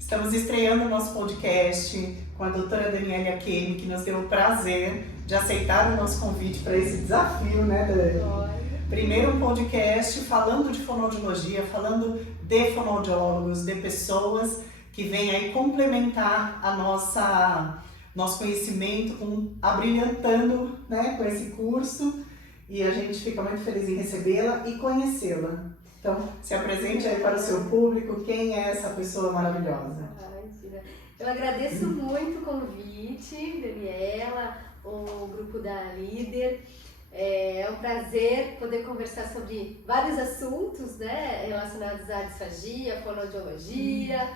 Estamos estreando o nosso podcast com a doutora Daniela Akemi, que nos deu o prazer de aceitar o nosso convite para esse desafio, né, Dani? Primeiro um podcast falando de fonoaudiologia, falando de fonoaudiólogos, de pessoas que vêm aí complementar a nosso conhecimento, abrilhantando, né, com esse curso. E a gente fica muito feliz em recebê-la e conhecê-la. Então, se apresente aí para o seu público, quem é essa pessoa maravilhosa? Eu agradeço muito o convite, Daniela, o grupo da Líder. É um prazer poder conversar sobre vários assuntos, né, relacionados à disfagia, fonoaudiologia,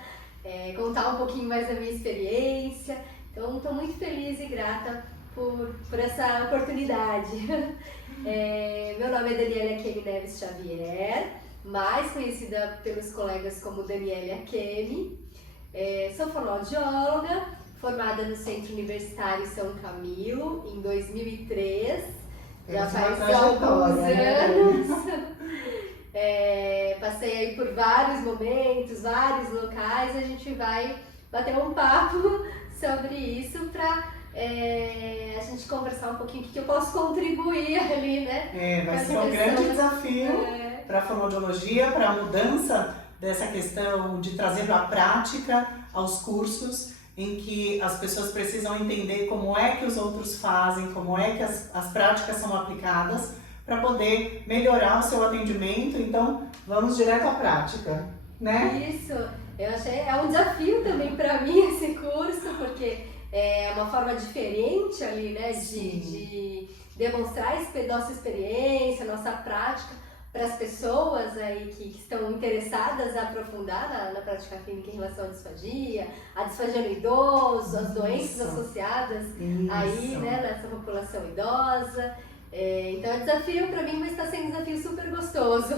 contar um pouquinho mais da minha experiência. Então, estou muito feliz e grata por essa oportunidade. Meu nome é Daniela Akemi Neves Xavier, mais conhecida pelos colegas como Daniela Akemi. Sou fonoaudióloga, formada no Centro Universitário São Camilo em 2003. Já faz alguns anos. Passei aí por vários momentos, vários locais. A gente vai bater um papo sobre isso para a gente conversar um pouquinho o que eu posso contribuir ali, né? Vai ser um grande desafio para a fonoaudiologia, para a mudança dessa questão de trazer a prática aos cursos, em que as pessoas precisam entender como é que os outros fazem, como é que as práticas são aplicadas para poder melhorar o seu atendimento. Então, vamos direto à prática, né? Isso, eu achei, um desafio também para mim esse curso, porque é uma forma diferente ali, né, de demonstrar nossa experiência, nossa prática para as pessoas aí que estão interessadas a aprofundar na prática clínica em relação à disfagia, a disfagia no idoso, as doenças associadas aí, né, nessa população idosa. Então é um desafio para mim, mas está sendo um desafio super gostoso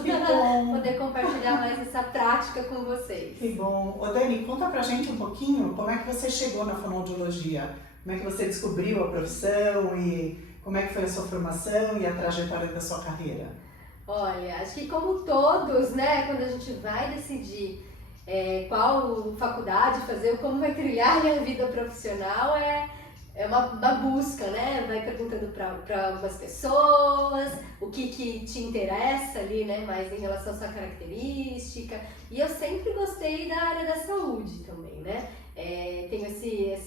poder compartilhar mais essa prática com vocês. Que bom. Ô Dani, conta pra gente um pouquinho como é que você chegou na fonoaudiologia, como é que você descobriu a profissão e como é que foi a sua formação e a trajetória da sua carreira? Olha, acho que como todos, né, quando a gente vai decidir qual faculdade fazer, como vai trilhar a minha vida profissional, é uma busca, né? Vai perguntando para algumas pessoas o que te interessa ali, né? Mais em relação à sua característica. E eu sempre gostei da área da saúde também, né? Tenho esse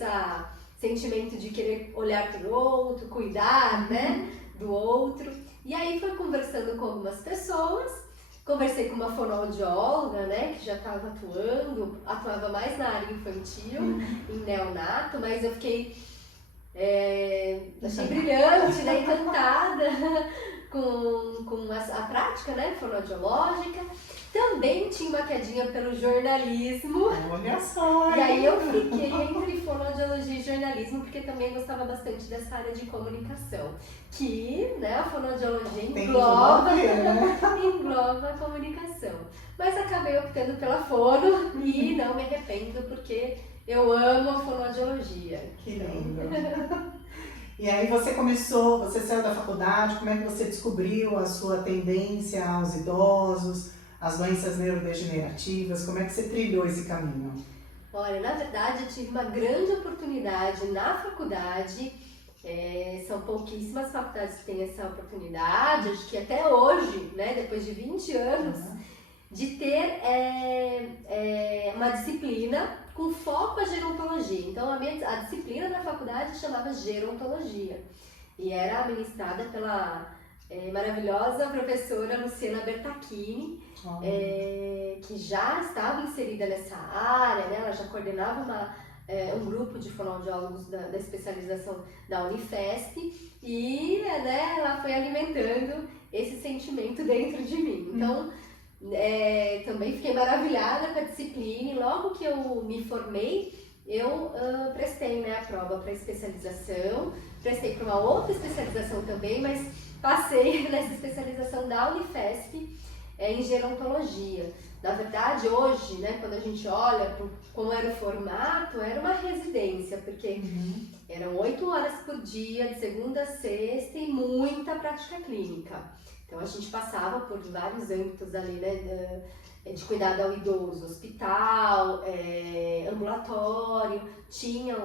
sentimento de querer olhar para o outro, cuidar, né? Do outro. E aí foi conversando com algumas pessoas. Conversei com uma fonoaudióloga, né, que já estava atuava mais na área infantil, em neonato, mas eu fiquei achei brilhante, né, encantada com a prática, né, fonoaudiológica. Também tinha uma quedinha pelo jornalismo. Olha só! E aí eu fiquei entre fonoaudiologia e jornalismo, porque também gostava bastante dessa área de comunicação. Que, né, a fonoaudiologia engloba a comunicação. Mas acabei optando pela fono e não me arrependo, porque eu amo a fonoaudiologia. Que lindo! E aí você saiu da faculdade, como é que você descobriu a sua tendência aos idosos, as doenças neurodegenerativas, como é que você trilhou esse caminho? Olha, na verdade eu tive uma grande oportunidade na faculdade, são pouquíssimas faculdades que têm essa oportunidade, acho que até hoje, né, depois de 20 anos, de ter uma disciplina com foco à gerontologia. Então a disciplina da faculdade chamava gerontologia e era administrada pela maravilhosa professora Luciana Bertacchini, que já estava inserida nessa área, né? Ela já coordenava um grupo de fonoaudiólogos da especialização da Unifesp e né, ela foi alimentando esse sentimento dentro de mim. Então, também fiquei maravilhada com a disciplina e logo que eu me formei, eu prestei, né, a prova para especialização, prestei para uma outra especialização também, mas passei nessa especialização da Unifesp em gerontologia. Na verdade, hoje, né, quando a gente olha como era o formato, era uma residência, porque eram 8 horas por dia, de segunda a sexta, e muita prática clínica. Então a gente passava por vários âmbitos ali, né, de cuidado ao idoso, hospital, ambulatório, tinha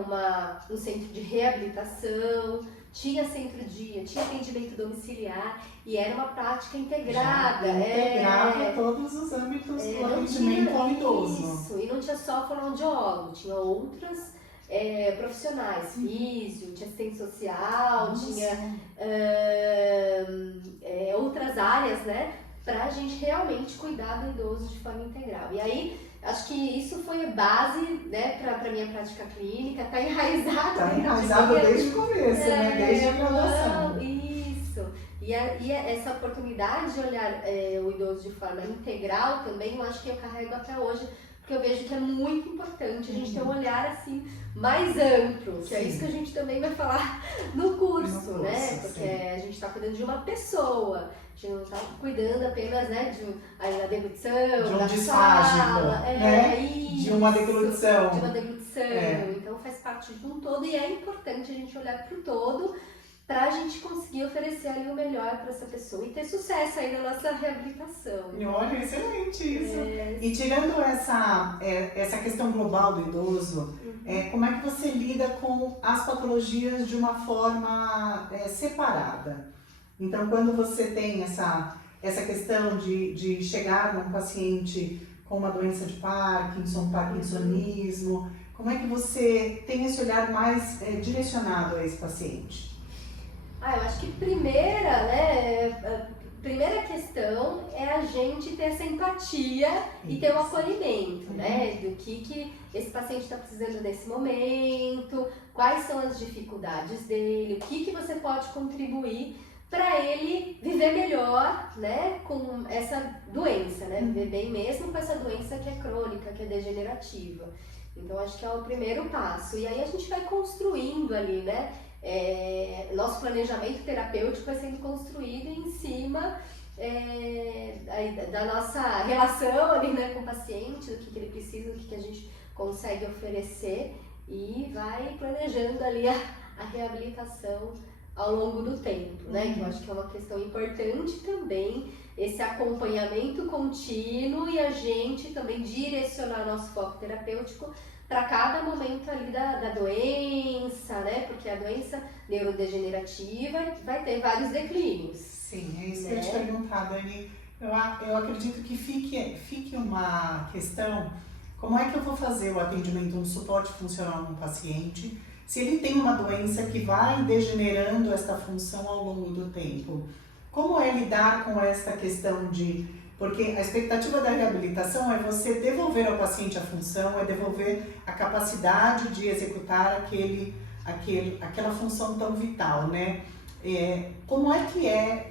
um centro de reabilitação, tinha tinha atendimento domiciliar e era uma prática integrada. Integrava todos os âmbitos do atendimento ao idoso. Isso, e não tinha só fonoaudiólogo, tinha outras profissionais, físio, tinha assistente social, tinha outras áreas, né, pra gente realmente cuidar do idoso de forma integral. E aí, acho que isso foi base, né, pra minha prática clínica, tá enraizado. Tá enraizado desde o começo, né, desde a graduação. Isso. E essa oportunidade de olhar o idoso de forma integral também, eu acho que eu carrego até hoje, porque eu vejo que é muito importante a gente ter um olhar assim mais amplo, que é isso que a gente também vai falar no curso, né? Porque a gente está cuidando de uma pessoa, a gente não está cuidando apenas, né, da deglutição, de um da disfágico, fala, né? De uma deglutição. De uma deglutição. Então faz parte de um todo e é importante a gente olhar para o todo para a gente conseguir oferecer ali o melhor para essa pessoa e ter sucesso aí na nossa reabilitação. Olha, excelente isso. E tirando essa questão global do idoso, como é que você lida com as patologias de uma forma separada? Então, quando você tem essa questão de chegar num paciente com uma doença de Parkinson, parkinsonismo, como é que você tem esse olhar mais direcionado a esse paciente? Eu acho que primeira questão é a gente ter essa empatia e ter o acolhimento, né? Do que esse paciente está precisando nesse momento, quais são as dificuldades dele, o que você pode contribuir para ele viver melhor, né, com essa doença, né? Viver bem mesmo com essa doença que é crônica, que é degenerativa. Então, acho que é o primeiro passo. E aí a gente vai construindo ali, né? Nosso planejamento terapêutico vai sendo construído em cima da nossa relação ali, né, com o paciente, do que ele precisa, do que a gente consegue oferecer e vai planejando ali a reabilitação ao longo do tempo, né? Que eu acho que é uma questão importante também, esse acompanhamento contínuo e a gente também direcionar nosso foco terapêutico para cada momento ali da doença, né? Porque a doença neurodegenerativa vai ter vários declínios. Sim, é isso que eu ia te perguntar, Dani. Eu acredito que fique uma questão, como é que eu vou fazer o atendimento, um suporte funcional num paciente, se ele tem uma doença que vai degenerando esta função ao longo do tempo? Como é lidar com essa questão porque a expectativa da reabilitação é você devolver ao paciente a função, é devolver a capacidade de executar aquela função tão vital, né? Como é que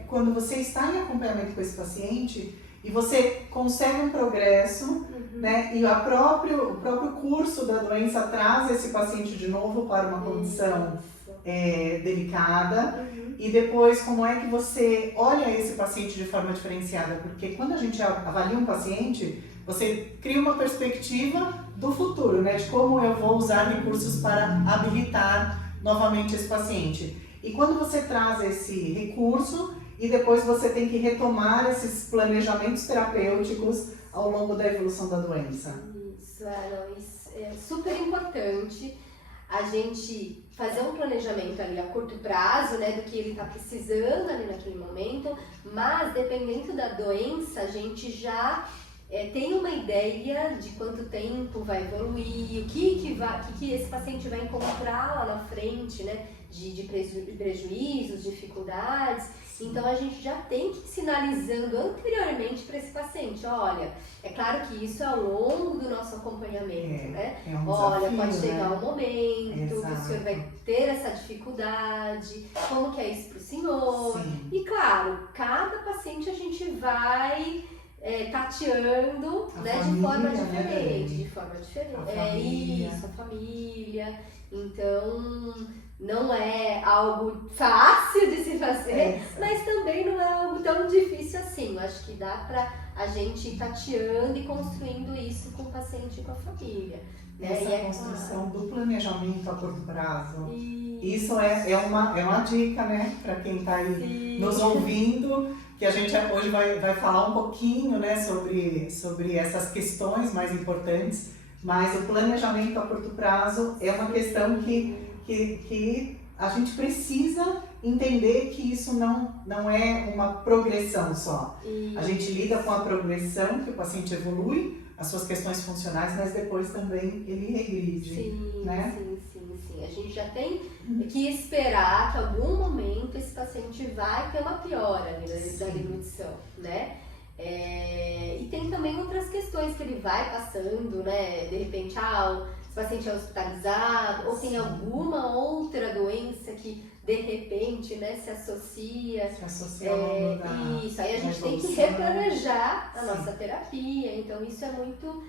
quando você está em acompanhamento com esse paciente e você consegue um progresso, né? E o próprio curso da doença traz esse paciente de novo para uma condição delicada. E depois, como é que você olha esse paciente de forma diferenciada? Porque quando a gente avalia um paciente, você cria uma perspectiva do futuro, né? De como eu vou usar recursos para habilitar novamente esse paciente. E quando você traz esse recurso e depois você tem que retomar esses planejamentos terapêuticos ao longo da evolução da doença. Isso é super importante a gente fazer um planejamento ali a curto prazo, né, do que ele está precisando ali naquele momento, mas dependendo da doença, a gente já tem uma ideia de quanto tempo vai evoluir, o que esse paciente vai encontrar lá na frente, né, de prejuízos, dificuldades. Então a gente já tem que ir sinalizando anteriormente para esse paciente, olha, é claro que isso é ao longo do nosso acompanhamento, né? Olha, pode chegar um momento que o senhor vai ter essa dificuldade, como que é isso para o senhor? Sim. E claro, cada paciente a gente vai tateando, né, de forma diferente, de forma diferente. A família. Então, não é algo fácil de se fazer, mas também não é algo tão difícil assim. Eu acho que dá pra a gente ir tateando e construindo isso com o paciente e com a família. Essa construção do planejamento a curto prazo. Isso é uma dica, né, para quem está aí nos ouvindo, que a gente hoje vai falar um pouquinho, né, sobre essas questões mais importantes mas o planejamento a curto prazo é uma questão que a gente precisa entender que isso não é uma progressão só. A gente lida com a progressão, que o paciente evolui, as suas questões funcionais, mas depois também ele regride. Sim, né? sim. A gente já tem que esperar que em algum momento esse paciente vai ter uma piora da deglutição, né? E tem também outras questões que ele vai passando, né? De repente, esse paciente é hospitalizado, ou tem alguma outra doença que de repente, né, se associa. Ao longo da isso, aí a gente tem que evolução. replanejar a nossa terapia, então isso é muito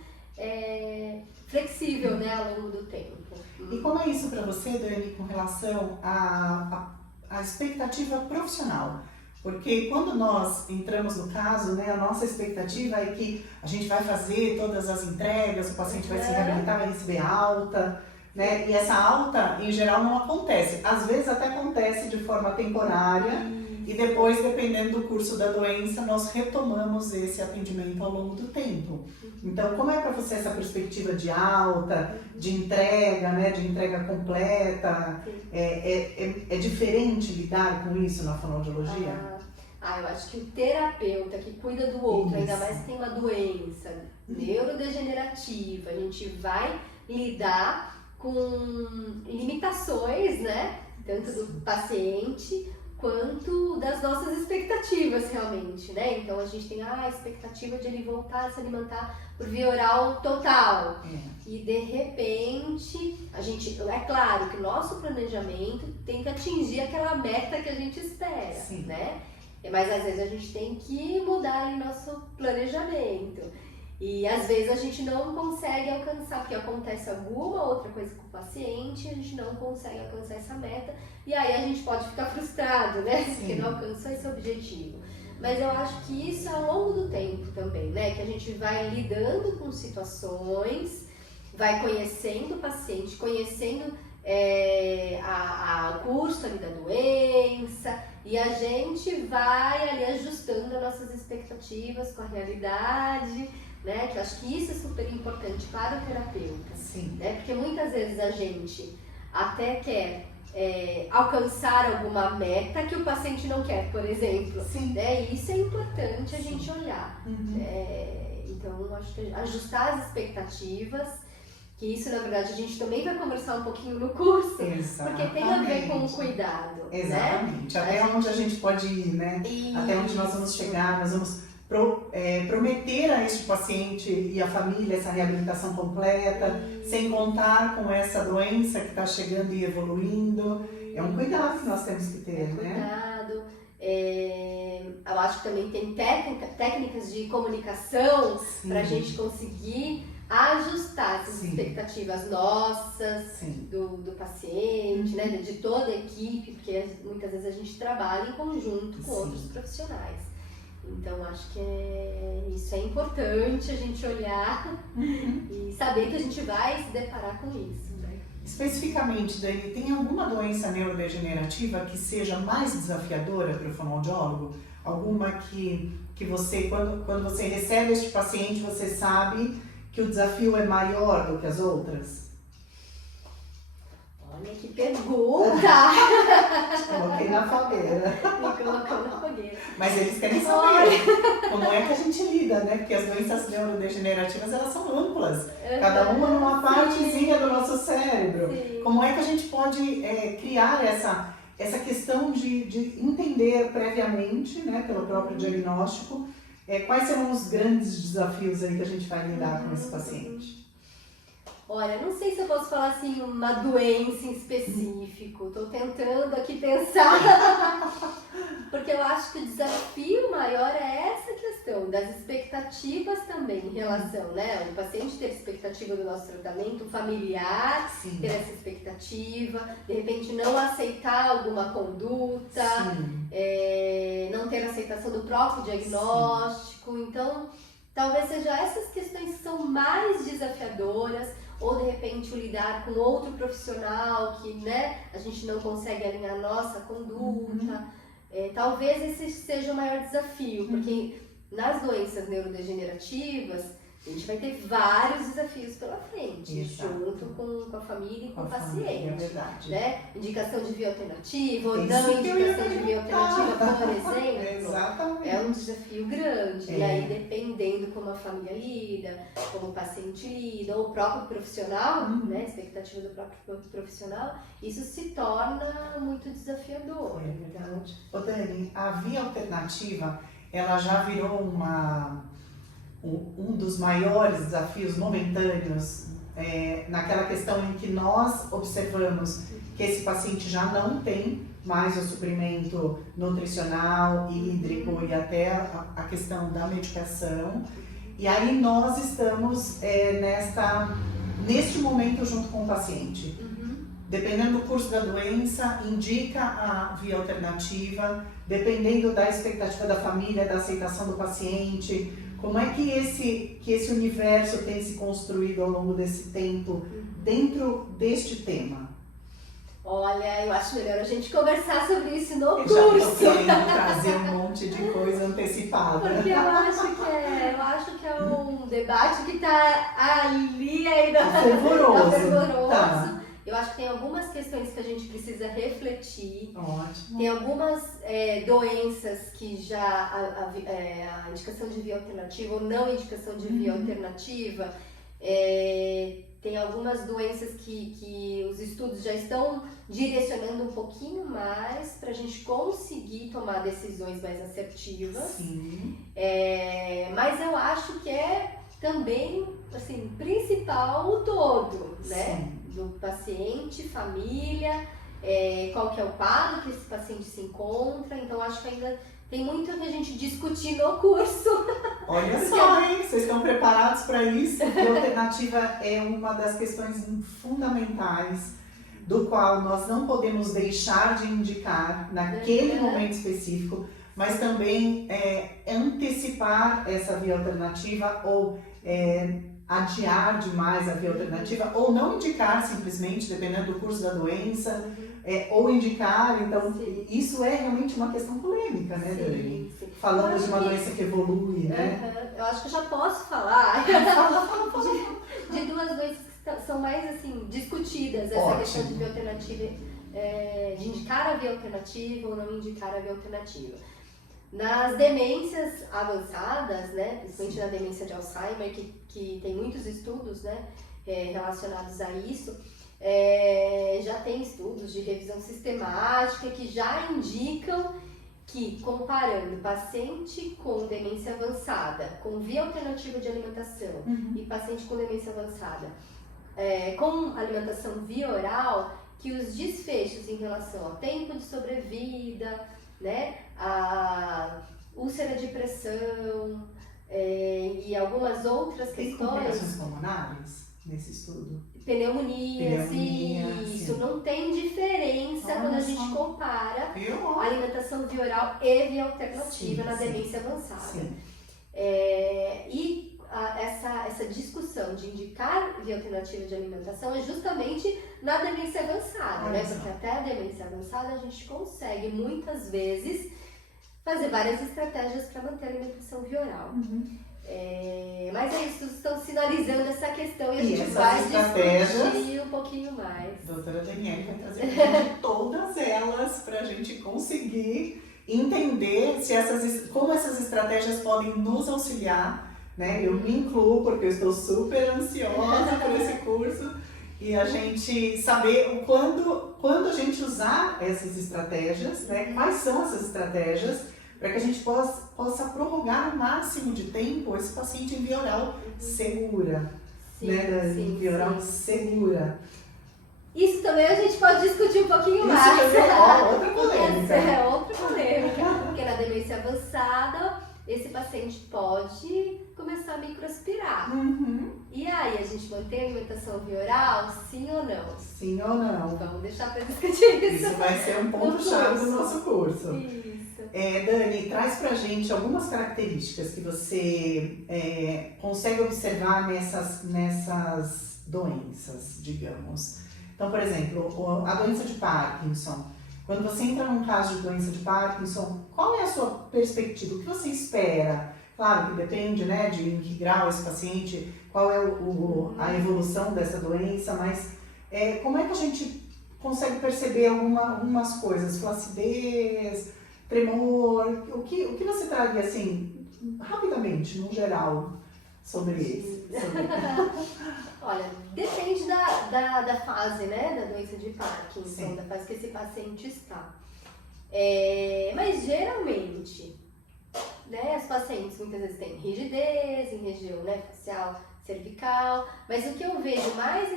flexível, né, ao longo do tempo. E como é isso para você, Dani, com relação à expectativa profissional? Porque quando nós entramos no caso, né, a nossa expectativa é que a gente vai fazer todas as entregas, o paciente vai se reabilitar, vai receber alta, né? E essa alta, em geral, não acontece. Às vezes até acontece de forma temporária e depois, dependendo do curso da doença, nós retomamos esse atendimento ao longo do tempo. Então, como é para você essa perspectiva de alta, de entrega, né, de entrega completa? É diferente lidar com isso na fonoaudiologia? Eu acho que o terapeuta que cuida do outro, ainda mais que tem uma doença neurodegenerativa, a gente vai lidar com limitações, né? Tanto do paciente quanto das nossas expectativas realmente, né? Então a gente tem a expectativa de ele voltar a se alimentar por via oral total. E de repente, é claro que o nosso planejamento tem que atingir aquela meta que a gente espera, né? Mas às vezes a gente tem que mudar ali nosso planejamento. E às vezes a gente não consegue alcançar, porque acontece alguma outra coisa com o paciente, a gente não consegue alcançar essa meta, e aí a gente pode ficar frustrado, né? Porque não alcançou esse objetivo. Mas eu acho que isso é ao longo do tempo também, né? Que a gente vai lidando com situações, vai conhecendo o paciente, conhecendo o curso ali da doença, e a gente vai ali ajustando as nossas expectativas com a realidade, né? Que eu acho que isso é super importante para o terapeuta, né? Porque muitas vezes a gente até quer alcançar alguma meta que o paciente não quer, por exemplo, né? E isso é importante a gente olhar. Então, eu acho que ajustar as expectativas, que isso, na verdade, a gente também vai conversar um pouquinho no curso, porque tem a ver com o cuidado. Exatamente. Né? Até onde a gente pode ir, né? Isso. Até onde nós vamos chegar, nós vamos prometer a este paciente e a família essa reabilitação completa, sem contar com essa doença que está chegando e evoluindo. É um cuidado que nós temos que ter, né? Cuidado. Eu acho que também tem técnicas de comunicação para a gente conseguir ajustar essas expectativas nossas, do paciente, né, de toda a equipe, porque muitas vezes a gente trabalha em conjunto com outros profissionais. Então, acho que isso é importante a gente olhar e saber que a gente vai se deparar com isso. Né? Especificamente, Dani, tem alguma doença neurodegenerativa que seja mais desafiadora para o fonoaudiólogo? Alguma que você, quando você recebe este paciente, você sabe que o desafio é maior do que as outras? Olha que pergunta! Te coloquei na fogueira. Me colocou na fogueira. Mas eles querem saber como é que a gente lida, né? Porque as doenças neurodegenerativas, elas são amplas. Cada uma numa partezinha do nosso cérebro. Como é que a gente pode criar essa questão de entender previamente, né, pelo próprio diagnóstico, quais serão os grandes desafios aí que a gente vai lidar com esse paciente? Olha, não sei se eu posso falar assim uma doença em específico, estou tentando aqui pensar, porque eu acho que o desafio maior é essa questão das expectativas também em relação, né? O paciente ter expectativa do nosso tratamento, o familiar ter essa expectativa, de repente não aceitar alguma conduta, não ter aceitação do próprio diagnóstico, então talvez seja essas questões que são mais desafiadoras, ou de repente o lidar com outro profissional que, né, a gente não consegue alinhar a nossa conduta. Talvez esse seja o maior desafio, porque nas doenças neurodegenerativas A gente vai ter vários desafios pela frente, Exato. junto com a família e com o família, paciente. é verdade. Né? Indicação de via alternativa, ou Isso não que eu ia indicação de via alternativa, por exemplo. Exatamente. É um desafio grande. É. E aí, dependendo como a família lida, como o paciente lida, ou o próprio profissional, né? A expectativa do próprio profissional, isso se torna muito desafiador. É verdade. Ô Dani, a via alternativa, ela já virou um dos maiores desafios momentâneos naquela questão em que nós observamos que esse paciente já não tem mais o suprimento nutricional, hídrico e até a questão da medicação. E aí nós estamos neste momento junto com o paciente. Dependendo do curso da doença, indica a via alternativa, dependendo da expectativa da família, da aceitação do paciente. Como é que esse universo tem se construído ao longo desse tempo dentro deste tema? Olha, eu acho melhor a gente conversar sobre isso no Eu curso. já estou querendo trazer um monte de coisa antecipada. Porque eu acho que é um debate que está ali ainda. Fervoroso. Fervoroso. Tá. Eu acho que tem algumas questões que a gente precisa refletir. Ótimo. Tem algumas doenças que já a indicação de via alternativa ou não indicação de via alternativa, tem algumas doenças que os estudos já estão direcionando um pouquinho mais para a gente conseguir tomar decisões mais assertivas. Sim. Mas eu acho que é também, assim, principal o todo, né? Sim. Do paciente, família, qual que é o quadro que esse paciente se encontra. Então, acho que ainda tem muito que a gente discutir no curso. Olha só, hein? Vocês estão preparados para isso? A alternativa é uma das questões fundamentais do qual nós não podemos deixar de indicar naquele momento específico, mas também antecipar essa via alternativa ou adiar demais a via alternativa, ou não indicar simplesmente, dependendo do curso da doença, ou indicar. Então, isso é realmente uma questão polêmica, né, Dani? Sim. Falando de uma doença que evolui, né? Eu acho que eu já posso falar de duas doenças que são mais assim, discutidas, essa Ótimo. questão de via alternativa, de indicar a via alternativa ou não indicar a via alternativa. Nas demências avançadas, né, principalmente na demência de Alzheimer, que tem muitos estudos, né, relacionados a isso, já tem estudos de revisão sistemática que já indicam que, comparando paciente com demência avançada, com via alternativa de alimentação, e paciente com demência avançada, com alimentação via oral, que os desfechos em relação ao tempo de sobrevida, né, a úlcera de pressão e algumas outras Tem questões. complicações pulmonares nesse estudo? Pneumonia, isso sim. não tem diferença quando a gente compara a alimentação via oral e via alternativa na demência avançada. Sim. E essa discussão de indicar via alternativa de alimentação é justamente na demência avançada, né? Porque até a demência avançada a gente consegue muitas vezes fazer várias estratégias para manter a alimentação via oral. Mas isso, estão sinalizando essa questão e a gente vai discutir um pouquinho mais. A doutora Daniele vai trazer todas elas para a gente conseguir entender como essas estratégias podem nos auxiliar, né? Eu me incluo porque eu estou super ansiosa por esse curso e a gente saber quando a gente usar essas estratégias, né? Quais são essas estratégias, para que a gente possa prorrogar o máximo de tempo esse paciente em via oral segura, em via oral segura. Isso também a gente pode discutir um pouquinho mais. Isso também é outra polêmica. É outra polêmica, porque na demência avançada, esse paciente pode começar a microaspirar. E aí, a gente mantém a alimentação via oral, sim ou não? Sim ou não? Vamos deixar para discutir isso. Isso vai ser um ponto-chave do nosso curso. Isso. Dani, traz pra gente algumas características que você consegue observar nessas doenças, digamos. Então, por exemplo, a doença de Parkinson. Quando você entra num caso de doença de Parkinson, qual é a sua perspectiva? O que você espera Claro que depende, né, de em que grau esse paciente, qual é a evolução dessa doença, mas como é que a gente consegue perceber algumas coisas? Flacidez, tremor, o que você traria, assim, rapidamente, no geral, sobre isso? Olha, depende da fase, né, da doença de Parkinson, Sim. da fase que esse paciente está. Mas geralmente, né, os pacientes muitas vezes têm rigidez em região, né, facial, cervical, mas o que eu vejo mais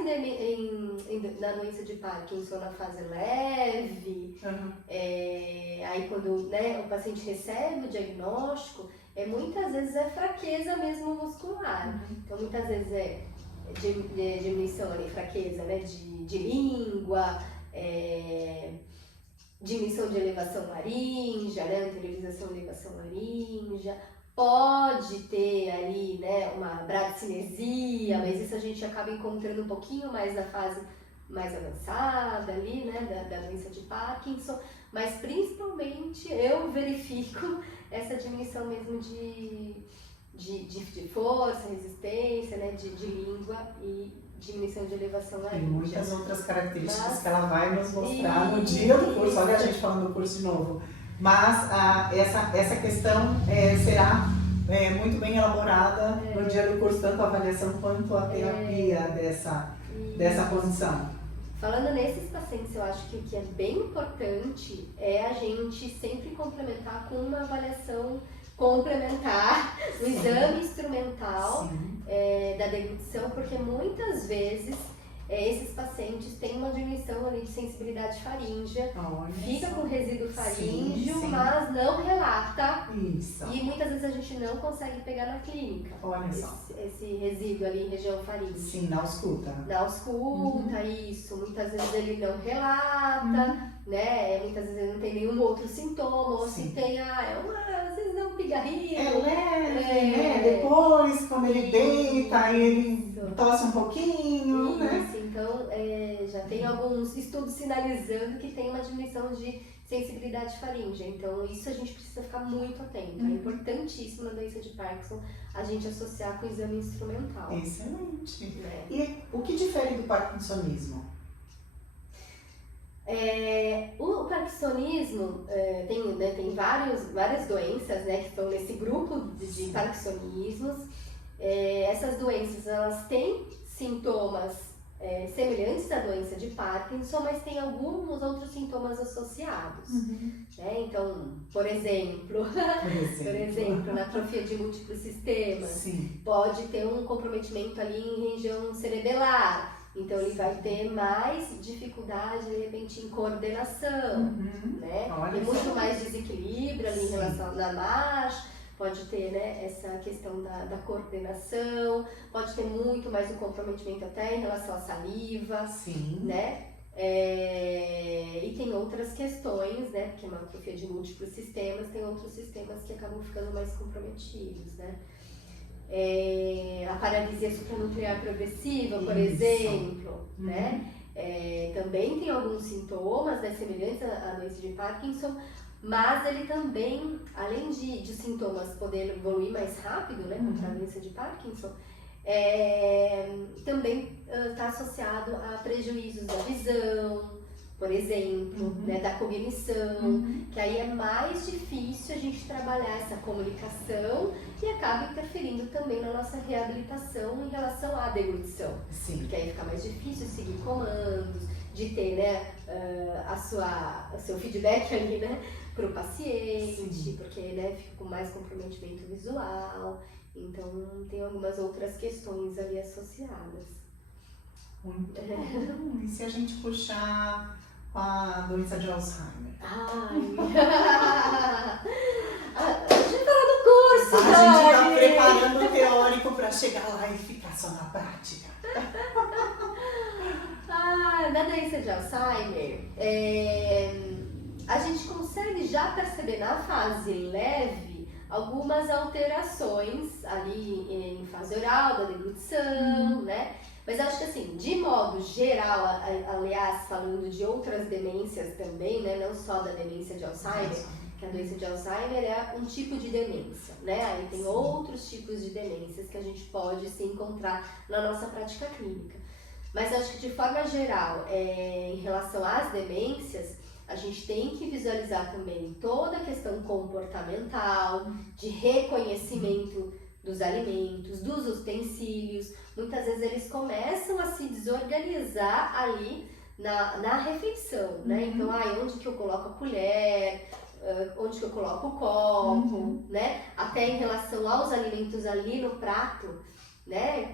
na doença de Parkinson na fase leve, aí quando, né, o paciente recebe o diagnóstico, muitas vezes é fraqueza mesmo muscular. Então muitas vezes é diminuição ali, fraqueza, né, de língua, diminuição de elevação laríngea, né, anteriorização de elevação laríngea, pode ter ali, né, uma bradicinesia, mas isso a gente acaba encontrando um pouquinho mais na fase mais avançada ali, né, da doença de Parkinson, mas principalmente eu verifico essa diminuição mesmo de força, resistência, né, de língua e diminuição de elevação laríngea. Tem muitas outras características que ela vai nos mostrar no dia do curso. Olha a gente falando do curso de novo. Mas essa questão será muito bem elaborada no dia do curso, tanto a avaliação quanto a terapia dessa posição. Falando nesses pacientes, eu acho que o que é bem importante é a gente sempre complementar com uma avaliação complementar, o exame instrumental da deglutição, porque muitas vezes esses pacientes têm uma diminuição ali de sensibilidade faríngea, fica com resíduo faríngeo, mas não relata. Isso. E muitas vezes a gente não consegue pegar na clínica. Olha só. Esse resíduo ali em região faríngea. Sim, na ausculta. Na ausculta, isso. Muitas vezes ele não relata, né? Muitas vezes ele não tem nenhum outro sintoma, ou se tem, às vezes é um pigarrinho. É leve, né? Depois, quando ele deita, aí ele tosse um pouquinho, né? Então, já tem alguns estudos sinalizando que tem uma diminuição de sensibilidade faríngea. Então, isso a gente precisa ficar muito atento. É importantíssimo na doença de Parkinson a gente associar com o exame instrumental. Excelente. E o que difere do parkinsonismo? O parkinsonismo tem várias doenças, né, que estão nesse grupo de parkinsonismos. Essas doenças elas têm sintomas semelhantes à doença de Parkinson, mas tem alguns outros sintomas associados. Né? Então, por exemplo, na atrofia de múltiplos sistemas, pode ter um comprometimento ali em região cerebelar. Então ele vai ter mais dificuldade, de repente, em coordenação, né? Tem muito mais desequilíbrio ali em relação à marcha. Pode ter, né, essa questão da coordenação, pode ter muito mais um comprometimento até em relação à saliva, né? E tem outras questões, né, porque é uma atrofia de múltiplos sistemas, tem outros sistemas que acabam ficando mais comprometidos, né? A paralisia supranuclear progressiva, por exemplo, né? Também tem alguns sintomas, né, semelhantes à doença de Parkinson, mas ele também, além de sintomas poderem evoluir mais rápido, né, contra a doença de Parkinson, também está associado a prejuízos da visão, por exemplo, né, da cognição, que aí é mais difícil a gente trabalhar essa comunicação e acaba interferindo também na nossa reabilitação em relação à deglutição. Porque aí fica mais difícil seguir comandos, de ter, né, o seu feedback ali, né, para o paciente, porque, né, fica com mais comprometimento visual. Então, tem algumas outras questões ali associadas. Muito bom. E se a gente puxar a doença de Alzheimer? A gente fala do curso, a gente está preparando o teórico para chegar lá e ficar só na prática. Na doença de Alzheimer, a gente consegue já perceber na fase leve algumas alterações ali em fase oral da deglutição, né? Mas acho que assim, de modo geral, aliás, falando de outras demências também, né, não só da demência de Alzheimer, que a doença de Alzheimer é um tipo de demência, né? Aí tem outros tipos de demências que a gente pode se encontrar na nossa prática clínica. Mas acho que de forma geral, em relação às demências, a gente tem que visualizar também toda a questão comportamental, de reconhecimento dos alimentos, dos utensílios. Muitas vezes eles começam a se desorganizar ali na refeição, né? Então, onde que eu coloco a colher, onde que eu coloco o copo, né? Até em relação aos alimentos ali no prato, né?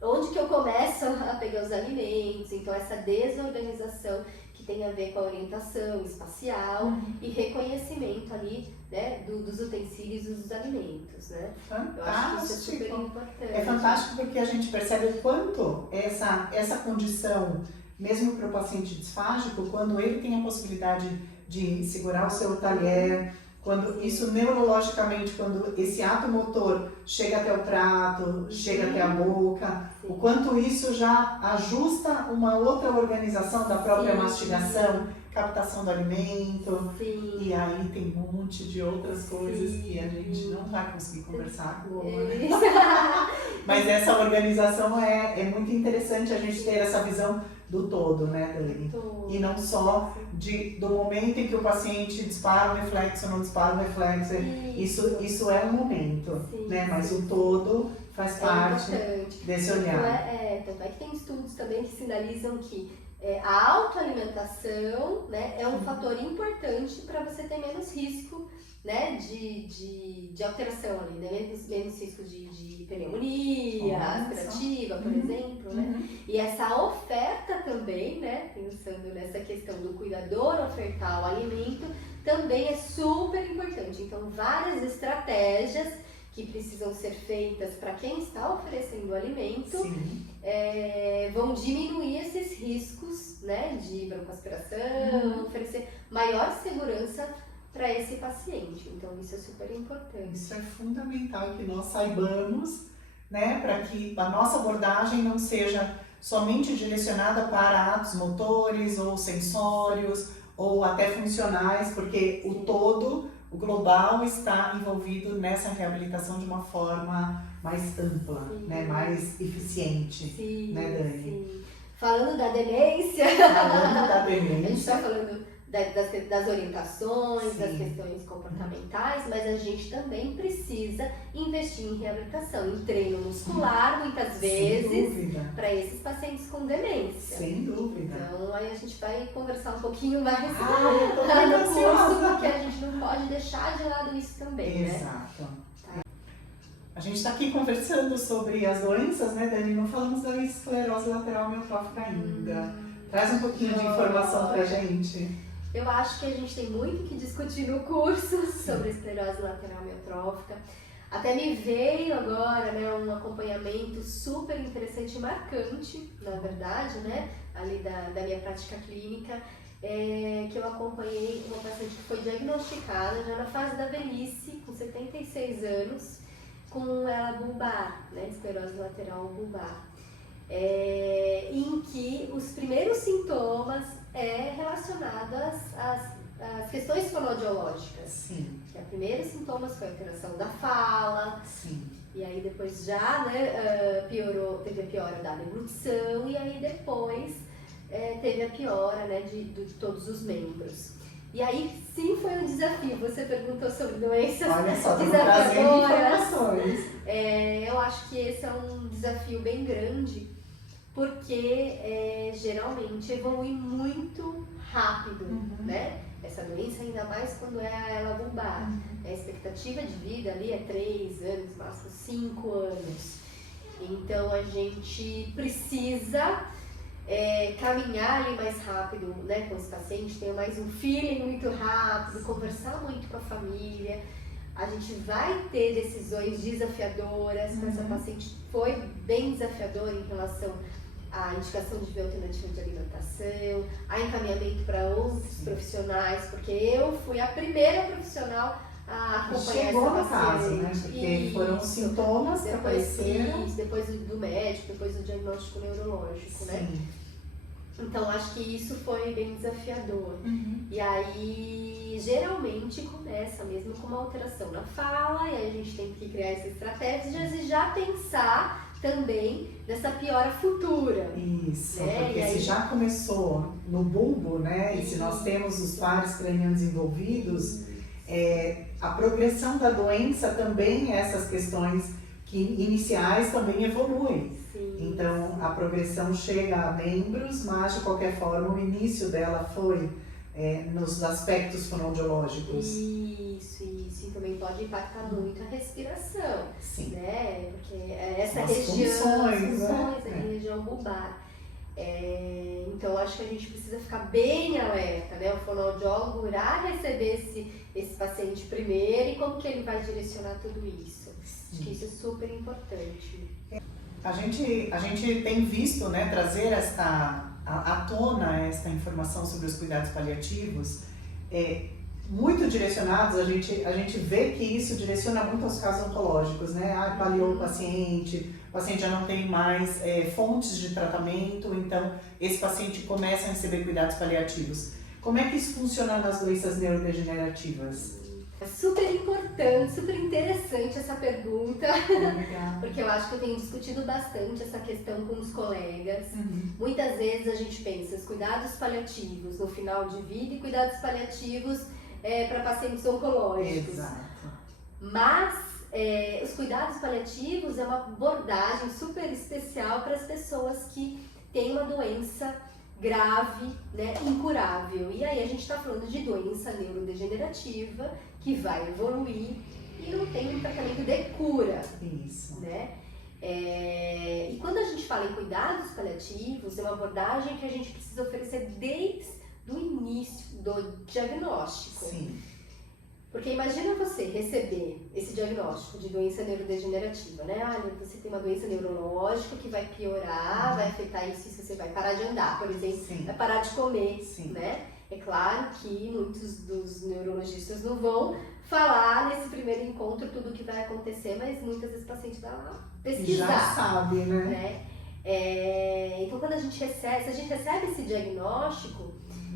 Onde que eu começo a pegar os alimentos. Então, essa desorganização que tem a ver com a orientação espacial e reconhecimento ali, né, dos utensílios e dos alimentos, né? Fantástico. Eu acho que isso é super importante. É fantástico porque a gente percebe o quanto essa condição, mesmo para o paciente disfágico, quando ele tem a possibilidade de segurar o seu talher, quando isso neurologicamente, quando esse ato motor chega até o prato, chega até a boca, o quanto isso já ajusta uma outra organização da própria mastigação, captação do alimento, e aí tem um monte de outras coisas que a gente não vai conseguir conversar agora. Mas essa organização é muito interessante a gente ter essa visão do todo, né, Dani? E não só do momento em que o paciente dispara o reflexo ou não dispara o reflexo. Isso é um momento, né? Mas o todo faz parte desse olhar. Tanto é que tem estudos também que sinalizam que a autoalimentação, né, é um fator importante para você ter menos risco, né, de alteração ali, né, menos risco de pneumonia aspirativa, por exemplo, né? E essa oferta também, né, pensando nessa questão do cuidador ofertar o alimento, também é super importante. Então, várias estratégias que precisam ser feitas para quem está oferecendo o alimento vão diminuir esses riscos, né, de broncoaspiração, oferecer maior segurança para esse paciente. Então, isso é super importante. Isso é fundamental que nós saibamos, né, para que a nossa abordagem não seja somente direcionada para atos motores ou sensórios ou até funcionais, porque o todo, o global, está envolvido nessa reabilitação de uma forma mais ampla, né, mais eficiente, né, Dani? Sim. Falando da demência, a gente está falando das orientações, das questões comportamentais, mas a gente também precisa investir em reabilitação, em treino muscular, muitas vezes, para esses pacientes com demência. Sem dúvida. Então, aí a gente vai conversar um pouquinho mais no curso, porque a gente não pode deixar de lado isso também, né? Exato. A gente está aqui conversando sobre as doenças, né, Dani? Não falamos da esclerose lateral amiotrófica ainda. Traz um pouquinho de informação pra gente. Eu acho que a gente tem muito que discutir no curso sobre esclerose lateral amiotrófica. Até me veio agora, né, um acompanhamento super interessante e marcante, na verdade, né, ali da minha prática clínica, que eu acompanhei uma paciente que foi diagnosticada já na fase da velhice, com 76 anos, com ela bulbar, né, esclerose lateral bulbar. Em que os primeiros sintomas relacionados às questões fonoaudiológicas. Sim. Que os primeiros sintomas foi a alteração da fala. Sim. E aí depois já, né, teve a piora da deglutição e aí depois teve a piora, né, de todos os membros. E aí sim foi um desafio. Você perguntou sobre doenças desafiadoras. Eu acho que esse é um desafio bem grande, porque geralmente evolui muito rápido, né? Essa doença, ainda mais quando ela bulbar. A expectativa de vida ali é 3 anos, máximo 5 anos. Então a gente precisa caminhar ali mais rápido, né, com esse paciente, ter mais um feeling muito rápido, conversar muito com a família. A gente vai ter decisões desafiadoras com essa paciente. Foi bem desafiador em relação à indicação de via alternativa de alimentação, a encaminhamento para outros profissionais, porque eu fui a primeira profissional a acompanhar Chegou essa no caso, né? paciente. Porque foram sintomas que apareceram. Depois do médico, depois do diagnóstico neurológico, né? Sim. Então, acho que isso foi bem desafiador. Uhum. E aí, geralmente, começa mesmo com uma alteração na fala, e aí a gente tem que criar essas estratégias e já pensar também nessa piora futura. Isso, né? porque E aí, se já começou no bulbo, né? E se nós temos os pares cranianos envolvidos, a progressão da doença também, essas questões iniciais também evoluem. sim, Então, a progressão chega a membros, mas de qualquer forma o início dela foi nos aspectos fonoaudiológicos. Isso. E também pode impactar muito a respiração, Sim. né? Porque essa As região, funções, a região bulbar. Então, acho que a gente precisa ficar bem alerta, né? O fonoaudiólogo irá receber esse paciente primeiro e como que ele vai direcionar tudo isso. Acho que isso é super importante. A gente tem visto, né, trazer à tona esta informação sobre os cuidados paliativos, muito direcionados. A gente vê que isso direciona muito aos casos oncológicos, né? Paliou o paciente já não tem mais fontes de tratamento, então esse paciente começa a receber cuidados paliativos. Como é que isso funciona nas doenças neurodegenerativas? É super importante, super interessante essa pergunta, Legal. porque eu acho que eu tenho discutido bastante essa questão com os colegas. Uhum. Muitas vezes a gente pensa os cuidados paliativos no final de vida e cuidados paliativos para pacientes oncológicos. Exato. Mas os cuidados paliativos é uma abordagem super especial para as pessoas que têm uma doença grave, né, incurável. E aí a gente está falando de doença neurodegenerativa que vai evoluir e não tem um tratamento de cura. Isso. Né? E quando a gente fala em cuidados paliativos, é uma abordagem que a gente precisa oferecer desde o início do diagnóstico. Sim. Porque imagina você receber esse diagnóstico de doença neurodegenerativa, né? Você tem uma doença neurológica que vai piorar, vai afetar isso, você vai parar de andar, por exemplo, Sim. vai parar de comer, Sim. né? É claro que muitos dos neurologistas não vão falar nesse primeiro encontro tudo o que vai acontecer, mas muitas vezes o paciente vai lá pesquisar. Já sabe, né? Então, quando se a gente recebe esse diagnóstico,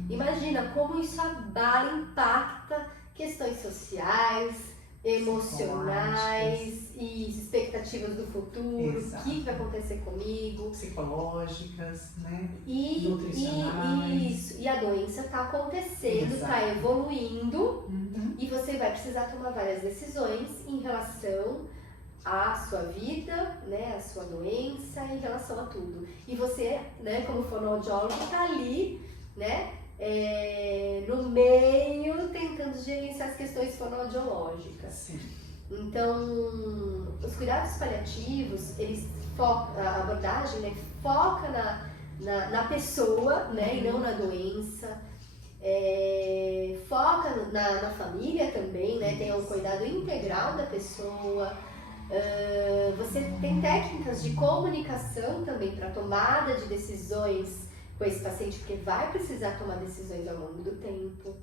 imagina como isso abala, impacta questões sociais, emocionais e expectativas do futuro, Exato. o que vai acontecer comigo. Psicológicas, né? E Nutricionais. a doença está acontecendo, está evoluindo, Uhum. e você vai precisar tomar várias decisões em relação à sua vida, né, à sua doença, em relação a tudo. E você, né, como fonoaudiólogo, está ali, né, no meio, tentando gerenciar as questões fonoaudiológicas. Sim. Então, os cuidados paliativos, a abordagem, né, foca na pessoa, né, e não na doença. Foca na família também, né, tem um cuidado integral da pessoa. Você tem técnicas de comunicação também para tomada de decisões com esse paciente, porque vai precisar tomar decisões ao longo do tempo.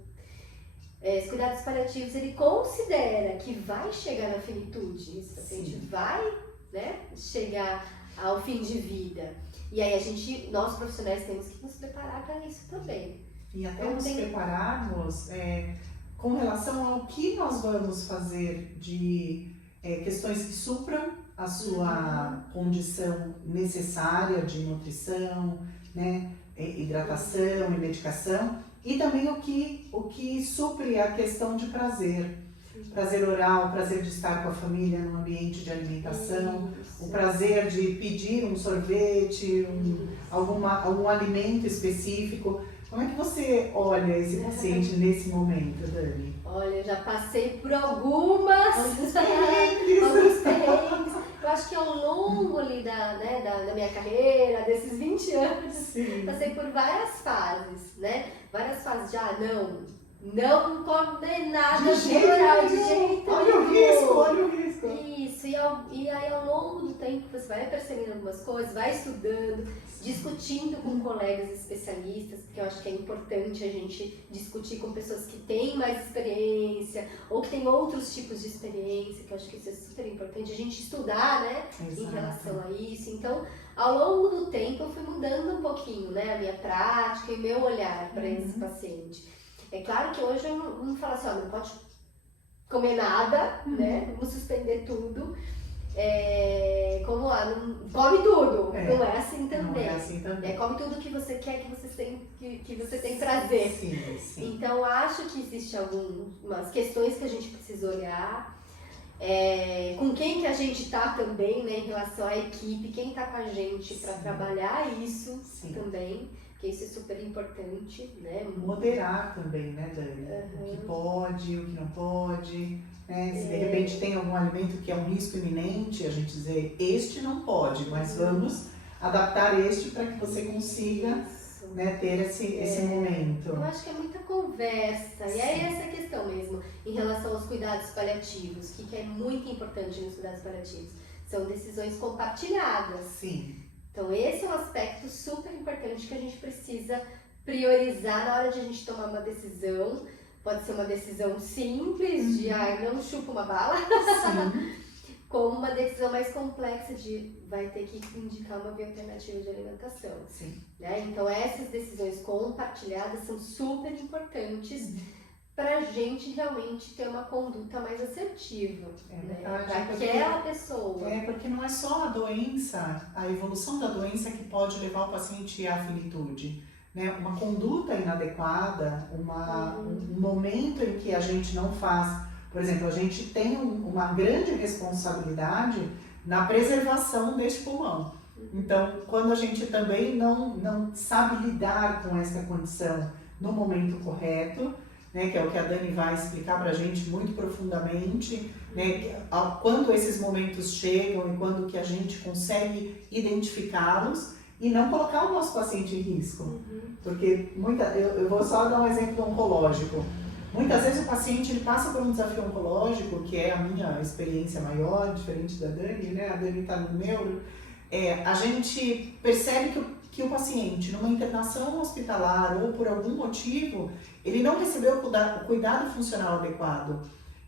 Os cuidados paliativos, ele considera que vai chegar na finitude, esse paciente Sim. vai, né, chegar ao fim de vida. E aí nós profissionais temos que nos preparar para isso também. E até Então, nos prepararmos com relação ao que nós vamos fazer de questões que supram a sua condição necessária de nutrição, né, hidratação e medicação, e também o que supre a questão de prazer. Prazer oral, prazer de estar com a família num ambiente de alimentação, o prazer de pedir um sorvete, algum alimento específico. Como é que você olha esse paciente nesse momento, Dani? Olha, eu já passei por alguns perrengues. Eu acho que ao longo ali da minha carreira, desses 20 anos, Sim. passei por várias fases, né? Várias fases de, não come nada De oral, de jeito jeito nenhum. Olha o risco. Isso, e aí ao longo do tempo você vai percebendo algumas coisas, vai estudando, discutindo com colegas especialistas, porque eu acho que é importante a gente discutir com pessoas que têm mais experiência ou que têm outros tipos de experiência, que eu acho que isso é super importante, a gente estudar, né, em relação a isso. Então, ao longo do tempo, eu fui mudando um pouquinho, né, a minha prática e meu olhar para esse paciente. É claro que hoje eu não falo assim, ó, não pode comer nada, né, vamos suspender tudo. Como lá, não, come tudo, não é assim também. Não é assim também. Come tudo que você quer, que você tem prazer. Sim, sim. Então acho que existem algumas questões que a gente precisa olhar, com quem que a gente tá também, né, em relação à equipe, quem tá com a gente para trabalhar isso também, porque isso é super importante, né? Moderar também, né, Dani? O que pode, o que não pode. Né? Se de repente tem algum alimento que é um risco iminente, a gente dizer, este não pode, mas vamos adaptar este para que você consiga, né, ter esse momento. Eu acho que é muita conversa. E aí essa questão mesmo, em relação aos cuidados paliativos, que é muito importante nos cuidados paliativos, são decisões compartilhadas. Sim. Então esse é um aspecto super importante que a gente precisa priorizar na hora de a gente tomar uma decisão. Pode ser uma decisão simples de não chupa uma bala, como uma decisão mais complexa de vai ter que indicar uma via alternativa de alimentação. Né? Então essas decisões compartilhadas são super importantes para a gente realmente ter uma conduta mais assertiva, né? Para aquela pessoa. Porque não é só a doença, a evolução da doença que pode levar o paciente à finitude. Né, uma conduta inadequada, um momento em que a gente não faz, por exemplo, a gente tem uma grande responsabilidade na preservação deste pulmão. Então, quando a gente também não sabe lidar com essa condição no momento correto, né, que é o que a Dani vai explicar para a gente muito profundamente, né, quando esses momentos chegam e quando que a gente consegue identificá-los, e não colocar o nosso paciente em risco. Porque eu vou só dar um exemplo oncológico. Muitas vezes o paciente ele passa por um desafio oncológico, que é a minha experiência maior, diferente da Dani, né? A Dani está no neuro. A gente percebe que o paciente, numa internação hospitalar ou por algum motivo, ele não recebeu o cuidado funcional adequado.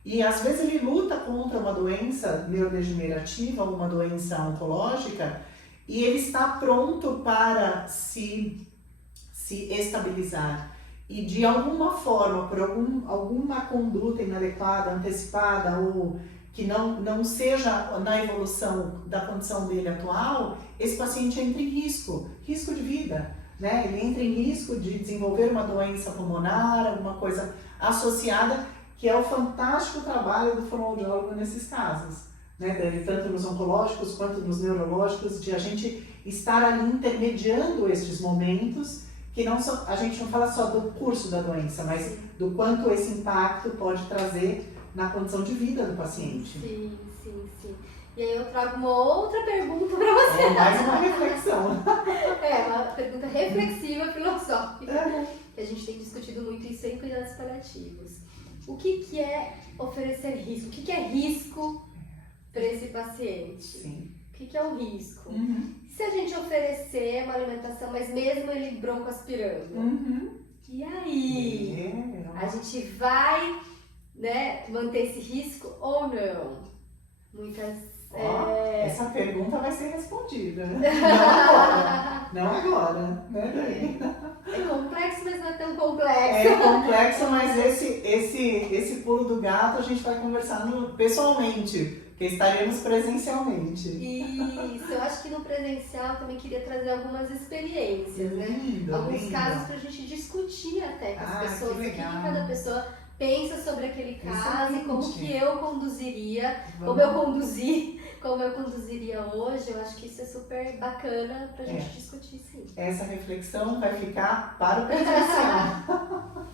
E às vezes ele luta contra uma doença neurodegenerativa ou uma doença oncológica, e ele está pronto para se estabilizar. E de alguma forma, por alguma conduta inadequada, antecipada ou que não seja na evolução da condição dele atual, esse paciente entra em risco de vida. Né? Ele entra em risco de desenvolver uma doença pulmonar, alguma coisa associada, que é o fantástico trabalho do fonoaudiólogo nesses casos. Né, tanto nos oncológicos quanto nos neurológicos, de a gente estar ali intermediando estes momentos, que a gente não fala só do curso da doença, mas do quanto esse impacto pode trazer na condição de vida do paciente. Sim. E aí eu trago uma outra pergunta para você. Mais uma reflexão. Uma pergunta reflexiva, filosófica. A gente tem discutido muito isso em cuidados paliativos. O que é oferecer risco? O que é risco para esse paciente? Sim. O que é um risco? Se a gente oferecer uma alimentação, mas mesmo ele broncoaspirando, e aí? A gente vai, né, manter esse risco ou não? Essa pergunta vai ser respondida. Não agora, né, Dani? É complexo, mas não é tão complexo. É complexo, mas esse pulo do gato a gente vai conversar pessoalmente, porque estaremos presencialmente. Isso, eu acho que no presencial eu também queria trazer algumas experiências, né? Alguns casos pra gente discutir até com as pessoas, o que cada pessoa pensa sobre aquele caso e como que eu conduziria, como eu conduziria hoje. Eu acho que isso é super bacana pra gente discutir, sim. Essa reflexão vai ficar para o presencial.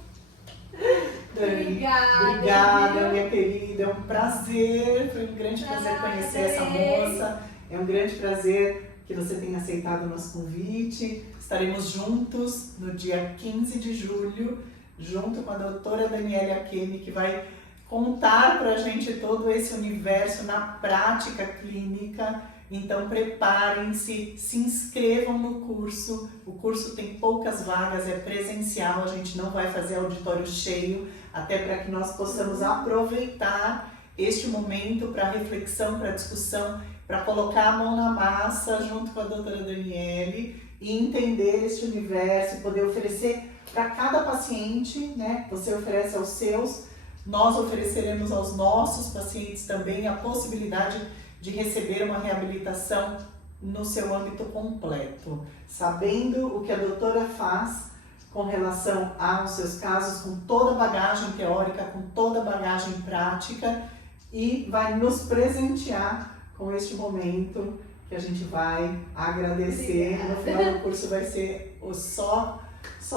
Obrigada, minha querida. É um prazer, foi um grande prazer conhecer essa moça. É um grande prazer que você tenha aceitado o nosso convite. Estaremos juntos no dia 15 de julho, junto com a doutora Daniele Akemi, que vai contar pra gente todo esse universo na prática clínica, Então preparem-se, se inscrevam no curso. O curso tem poucas vagas, é presencial, a gente não vai fazer auditório cheio, até para que nós possamos aproveitar este momento para reflexão, para discussão, para colocar a mão na massa junto com a doutora Daniele e entender este universo e poder oferecer para cada paciente, né? Você oferece aos seus, nós ofereceremos aos nossos pacientes também a possibilidade de receber uma reabilitação no seu âmbito completo, sabendo o que a doutora faz com relação aos seus casos, com toda a bagagem teórica, com toda a bagagem prática, e vai nos presentear com este momento que a gente vai agradecer. No final do curso vai ser só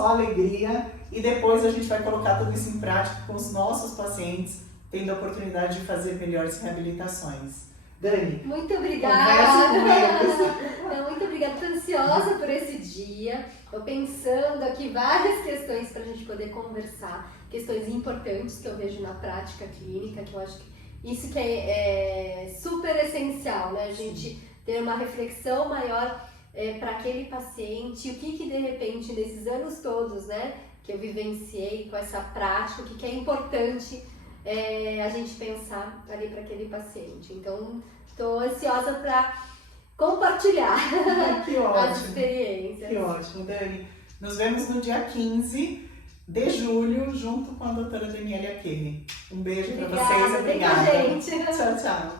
alegria, e depois a gente vai colocar tudo isso em prática com os nossos pacientes, tendo a oportunidade de fazer melhores reabilitações. Dani, muito obrigada. Muito obrigada, estou ansiosa por esse dia. Estou pensando aqui várias questões para a gente poder conversar, questões importantes que eu vejo na prática clínica, que eu acho que isso que é super essencial, né? A gente ter uma reflexão maior para aquele paciente, o que de repente nesses anos todos, né, que eu vivenciei com essa prática, o que é importante a gente pensar ali para aquele paciente. Então, estou ansiosa para compartilhar que ótimo, as experiências. Que ótimo, Dani. Nos vemos no dia 15 de julho, junto com a doutora Daniele Akemi. Um beijo para vocês, obrigada. Gente. Tchau, tchau.